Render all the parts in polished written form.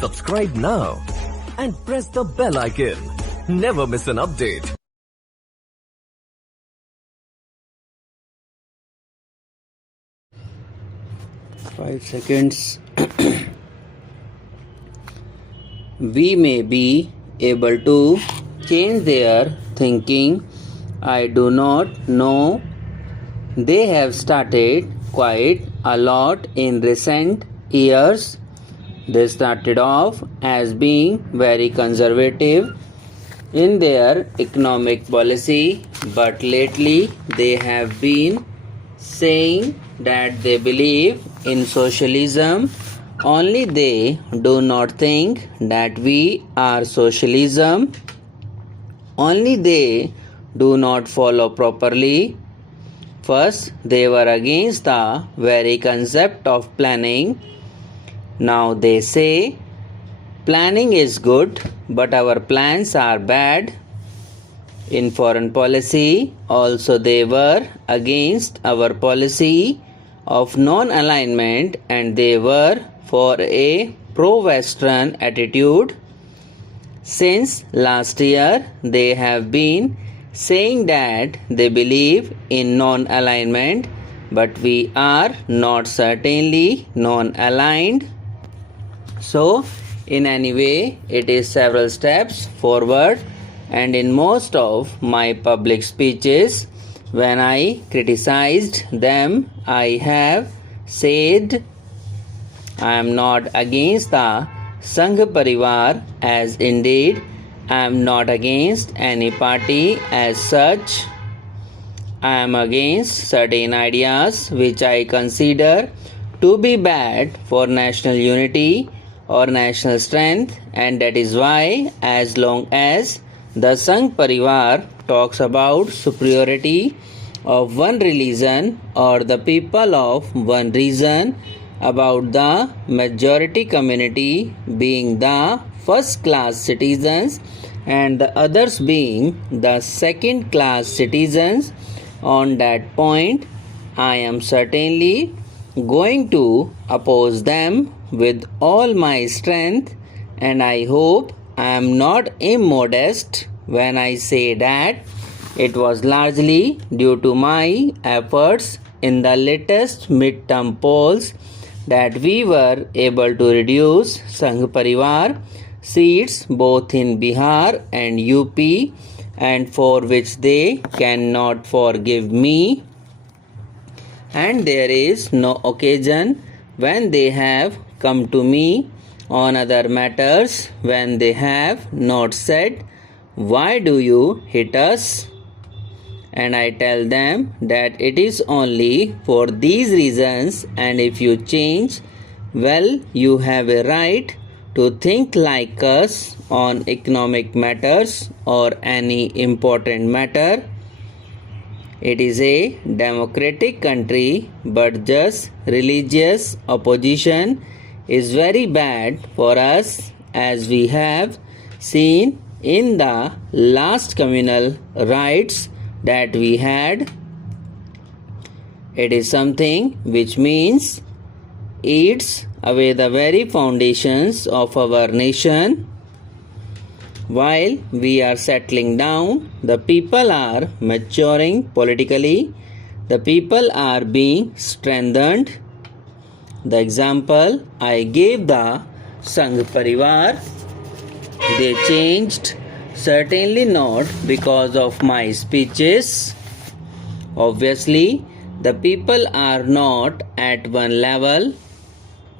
Subscribe now and press the bell icon. Never miss an update. Five seconds. We may be able to change their thinking. I do not know. They have started quite a lot in recent years. They started off as being very conservative in their economic policy, but lately they have been saying that they believe in socialism. Only they do not think that we are socialism. Only they do not follow properly. First, they were against the very concept of planning. Now they say planning is good, but our plans are bad. In foreign policy, also they were against our policy of non-alignment, and they were for a pro-Western attitude. Since last year, they have been saying that they believe in non-alignment, but we are not certainly non-aligned. So, in any way, it is several steps forward, and in most of my public speeches, when I criticized them, I have said I am not against the Sangh Parivar, as indeed I am not against any party as such. I am against certain ideas which I consider to be bad for national unity or national strength, and that is why, as long as the Sangh Parivar talks about superiority of one religion or the people of one region, about the majority community being the first class citizens and the others being the second class citizens, on that point I am certainly going to oppose them with all my strength, and I hope I am not immodest when I say that it was largely due to my efforts in the latest midterm polls that we were able to reduce Sangh Parivar seats both in Bihar and UP, and for which they cannot forgive me. And there is no occasion when they have come to me on other matters when they have not said, "Why do you hit us?" And I tell them that it is only for these reasons, and if you change, well, you have a right to think like us on economic matters or any important matter. It is a democratic country, but just religious opposition is very bad for us, as we have seen in the last communal riots that we had. It is something which means eats away the very foundations of our nation. While we are settling down, the people are maturing politically, the people are being strengthened. The example I gave the Sangh Parivar, they changed, certainly not because of my speeches. Obviously, the people are not at one level.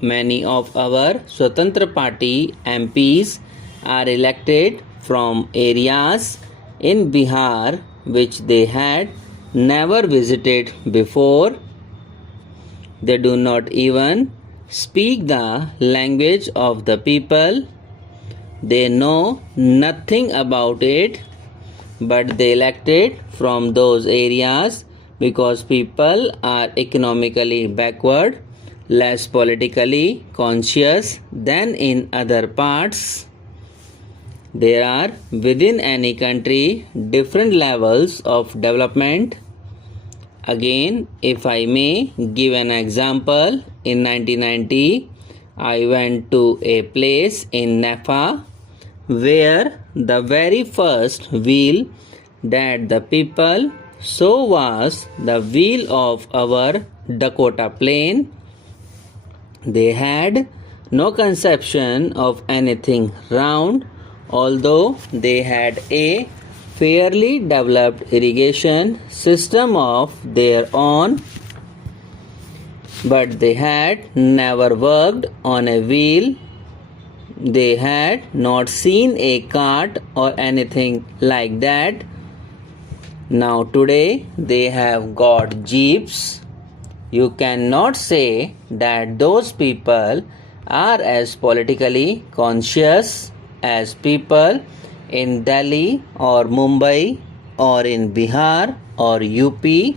Many of our Swatantra Party MPs are elected from areas in Bihar which they had never visited before. They do not even speak the language of the people. They know nothing about it, but they elected from those areas because people are economically backward, less politically conscious than in other parts. There are within any country different levels of development. Again, if I may give an example, in 1990 I went to a place in Nepal where the very first wheel that the people saw was the wheel of our Dakota plain. They had no conception of anything round, although they had a fairly developed irrigation system of their own, but they had never worked on a wheel. They had not seen a cart or anything like that. Now today they have got jeeps. You cannot say that those people are as politically conscious as people in Delhi or Mumbai or in Bihar or UP.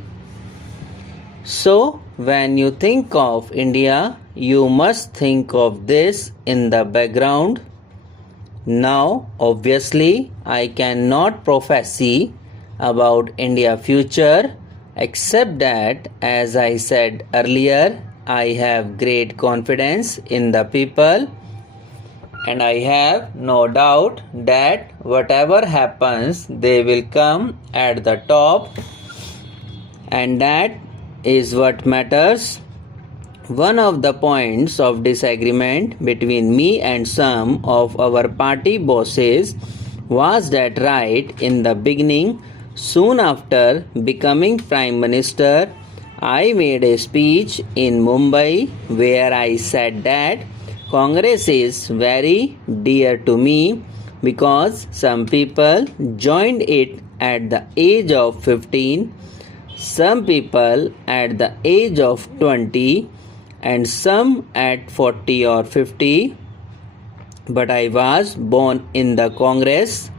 So, when you think of India, you must think of this in the background. Now, obviously, I cannot prophesy about India future, except that, as I said earlier, I have great confidence in the people, and I have no doubt that whatever happens, they will come at the top, and that is what matters. One of the points of disagreement between me and some of our party bosses was that right in the beginning, soon after becoming Prime Minister, I made a speech in Mumbai where I said that Congress is very dear to me because some people joined it at the age of 15, some people at the age of 20, and some at 40 or 50. But I was born in the Congress.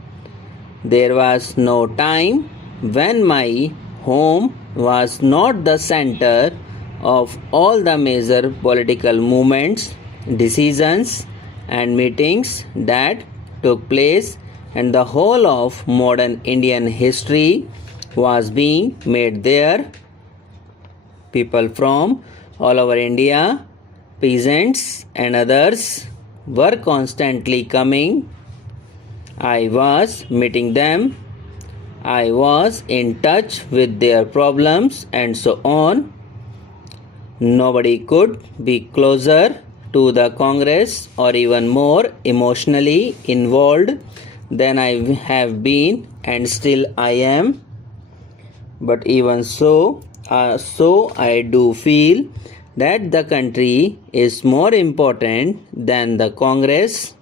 There was no time when my home was not the center of all the major political movements, decisions, and meetings that took place, and the whole of modern Indian history was being made there. People from all over India, peasants and others, were constantly coming. I was meeting them. I was in touch with their problems and so on. Nobody could be closer to the Congress or even more emotionally involved than I have been and still I am. But even so I do feel that the country is more important than the Congress.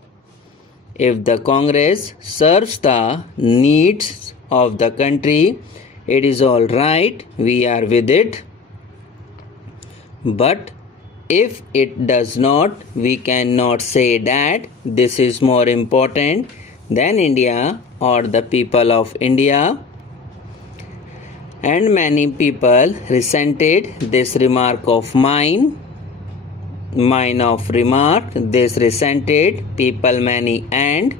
If the Congress serves the needs of the country, it is all right, we are with it. But if it does not, we cannot say that this is more important than India or the people of India. And many people resented this remark of mine. This resented people many, and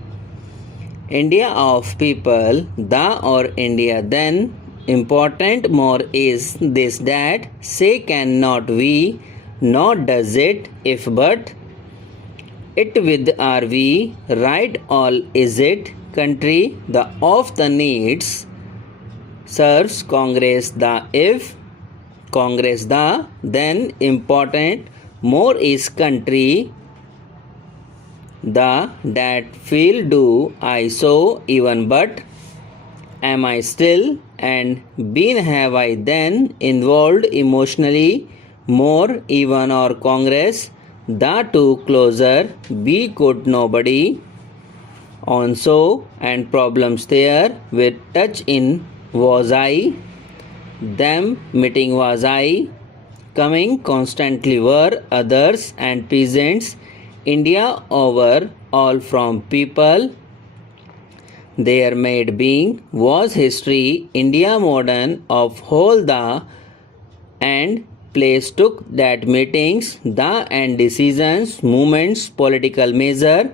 India of people, the or India then. Important more is this that say cannot we, nor does it if but. It with are we, right all is it, country the of the needs. Serves Congress the if, Congress the then important more is country the that feel do I so even but. Am I still and been have I then involved emotionally more even or Congress the two closer be could nobody on so and problems there with touch in was I, them meeting was I, coming constantly were others and peasants, India over all from people. Their made being was history, India modern of whole the and place took that meetings, the and decisions, movements, political measure,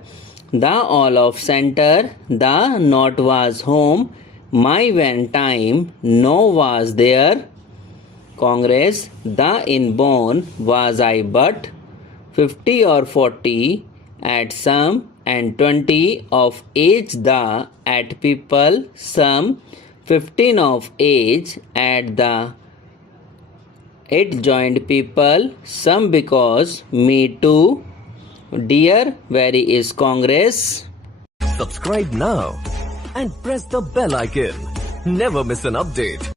the all of center, the not was home, my when time no was there, Congress the in born was I but 50 or 40 at some, and 20 of age the at people, some, 15 of age at the it joined people, some because, me too, dear, very is Congress. Subscribe now and press the bell icon. Never miss an update.